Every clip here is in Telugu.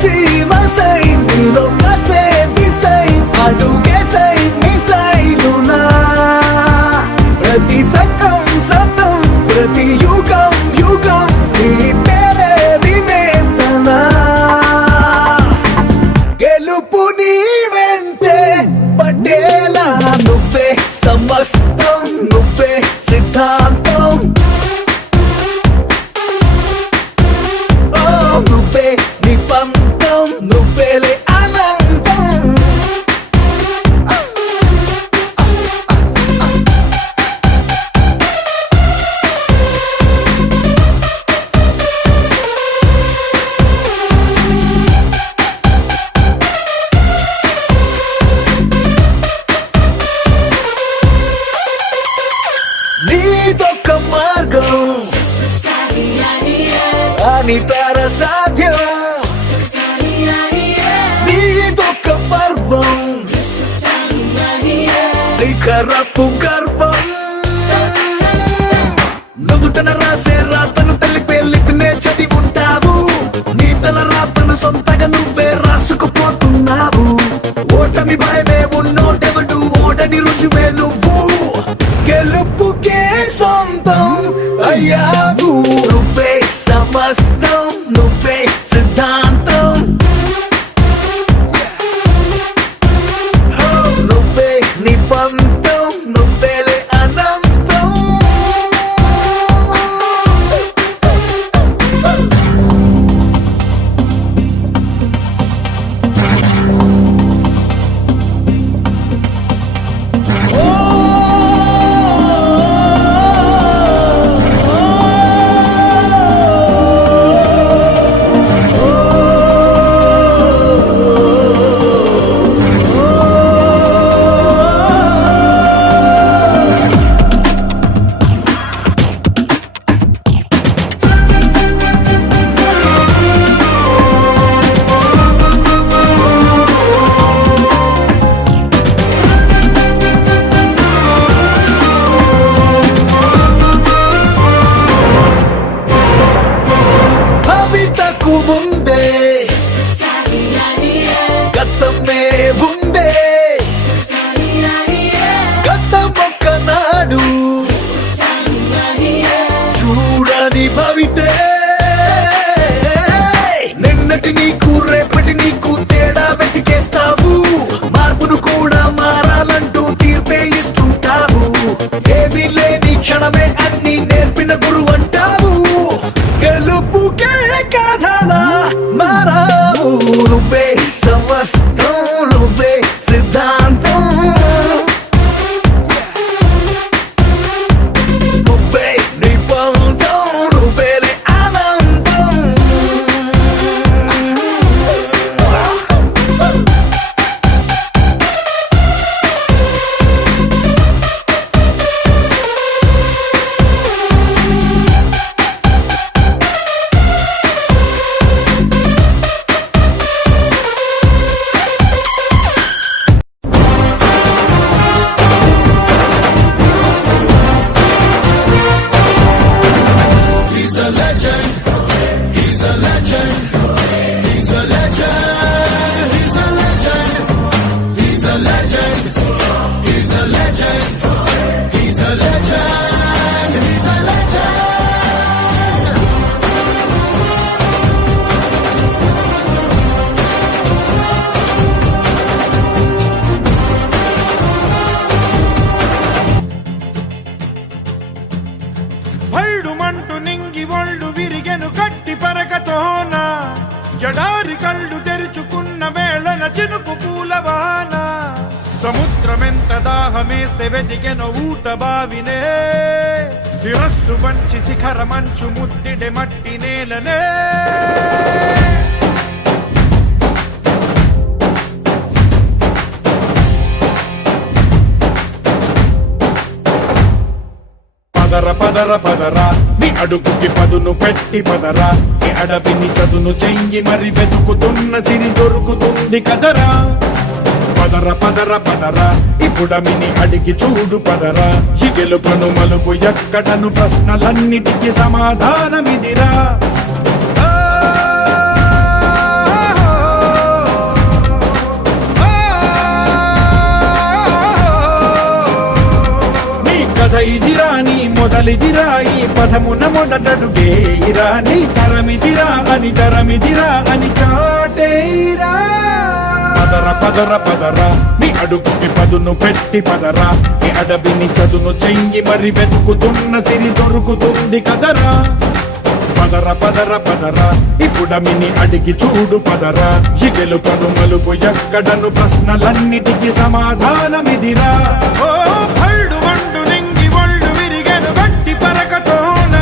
సీమసై నీలో కసే దిశై అడుగేసై మిసైలునా ప్రతి సకం సతం ప్రతి యుగం యుగం నీ పేరే వివేదనా గెలుపు నీ వెంటే పటేలా నువ్వే సమస్తం నువ్వే సిద్ధాంతం నువ్వే నీ పంతం నువ్వేలే అనంతం నీదొక్క మార్గం అని తర సాధ్యం నీదొక్క పర్వం శిఖరపు గర్వం నుదుటన రాసే రాతను తెలిపే లిపినే చదివి ఉంటావు నీ తల రాతను సొంతగా నువ్వే రాసుకుపోతున్నావు ఓటమి భయమే ఉన్నోటెవడు ఓడని రుజువే నువ్వు గెలుపుకే సొంతం అయ్యావు నువ్వే సమస్తం నువ్వే సిద్ధాంతం నువ్వే నిబంధం నువ్వేలే అనంతం ముందే గతమే ఉందే గతం ఒక్కనాడు చూడని భవితే నిన్నటి నీకు రేపటి నీకు తేడా వెతికేస్తావు మార్పును కూడా మారాలంటూ తీర్పే ఇస్తుంటావు ఏమీ లేని క్షణమే అన్ని నేర్పిన గురువు అంటావు గెలుపుకే కథలా మారావు నువ్వే సమస్తం నువ్వే సిద్ధాంతం నువ్వే నిబంధం నువ్వేలే అనంతం జడారి కళ్ళు తెరుచుకున్న వేళన చినుకు పూలవాన సముద్రమెంత దాహమేస్తే వెతికెన ఊట బావినే శిరస్సు వంచి శిఖర మంచు ముద్దిడే మట్టి నేలనే పదర పదర పదరా నీ అడుగుకి పదును పెట్టి పదరా నీ అడవిని చదును చెయ్యి మరి వెతుకుతున్న సిరి దొరుకుతుంది కదరా పదర పదర పదరా ఇప్పుడమిని అడిగి చూడు పదరా ఈ గెలుపును మలుపు ఎక్కడను ప్రశ్నలన్నిటికీ సమాధానమిదిరా ఇదిరా నీ మొదలిదిరా ఈ పదమున మొదటడుగేయిరా నీ తరమిదిరా అని తరమిదిరా అని చాటేయిరా పదర పదర పదరా నీ అడుగుకి పదును పెట్టి పదరా నీ అడవిని చదును చెయ్యి మరి వెతుకుతున్న సిరి దొరుకుతుంది కదరా పదర పదర పదరా ఇప్పుడమిని అడిగి చూడు పదరా చిగెలు పను మలుపు ఎక్కడను ప్రశ్నలన్నిటికీ సమాధానమిదిరా ఓ భళ్ళు వండు నింగి ఒళ్ళు విరిగెను గట్టి పరకతోన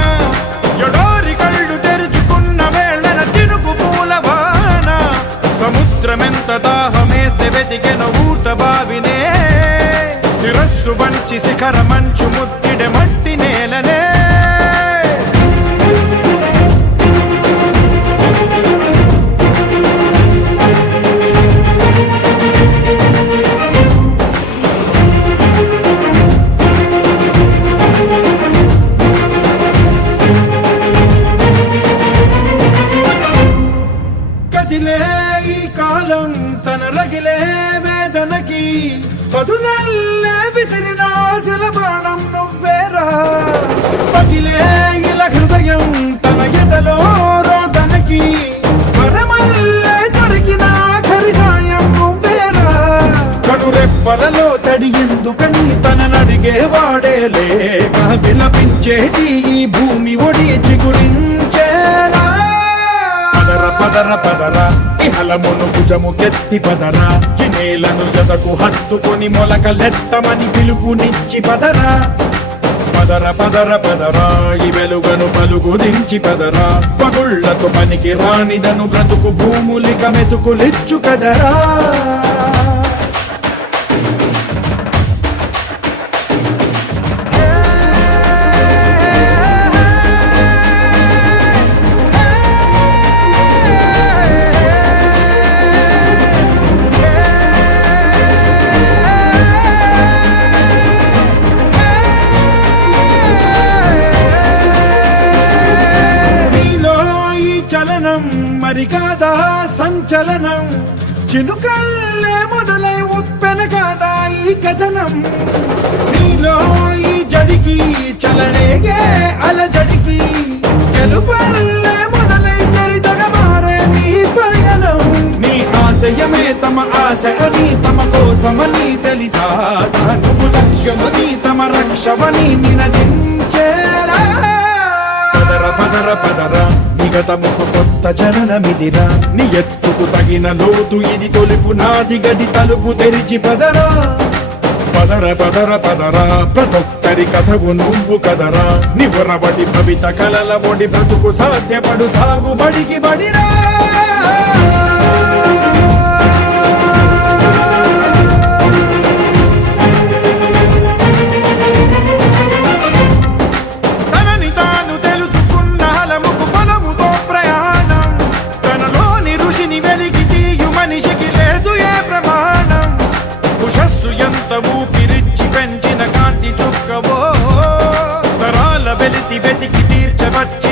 ఎడారి కళ్ళు తెరుచుకున్న వేళన తినుకు పూలవాన సముద్రమెంత దాహమేస్తే వెతికెను ఊట బావినే శిరస్సు వంచి శిఖర మంచు ముద్దిడె మట్టి నేలనే కదిలే ఈ కాలం తన రగిలే వేదనకి పదునల్లే విసిరిన ఆశల బాణం నువ్వేరా పగిలే ఇలా హృదయం తన ఎదలో రోదనకి వరమల్లే దొరికిన ఆఖరి సాయం నువ్వేరా కడురెప్పలలో తడి ఎందుకని తననడిగే వాడే లేక విలపించేటి ఈ భూమి ఒడి చిగురించేరా పదర పదర పదరా ఇహలమును భుజము కెత్తి పదరా జినేలను ఎదకు హత్తుకొని మొలకలెత్తమని పిలుపునిచ్చి పదరా పదర పదర పదరా ఈ వెలుగను పలుగు దించి పదరా పగుళ్లతో పనికి రానిదను బ్రతుకు భూములిక మెతుకులిచ్చు కదరా మరి కాదా సంచలనం చినుకల్లే మొదలై ఉప్పెన కాదా ఈ కథనం నీలో ఈ జడికి చలనేగే అలజడికి గెలుపల్లే మొదలై చరితగా మారే నీ పయనం నీ ఆశయమే తమ ఆశ అని తమ కోసమని తెలిసా నువ్వు లక్ష్యమని తమ రక్షమని నినదించేరా పదర పదర పదర నిగతముకు కొత్త చలనమిదిరా నీ ఎత్తుకు తగిన లోతు ఇది తొలుపు నాది గది తలుపు తెరిచి పదరా పదర పదర పదరా ప్రతొక్కరి కథవు నువ్వు కదరా నివరబడి భవిత కలల ఒడి బ్రతుకు సాధ్యపడు సాగుబడికి బడిరా ఊపిరిచ్చి పెంచిన కాంతి చుక్కవో తరాల వెలితి వెతికి తీర్చవచ్చు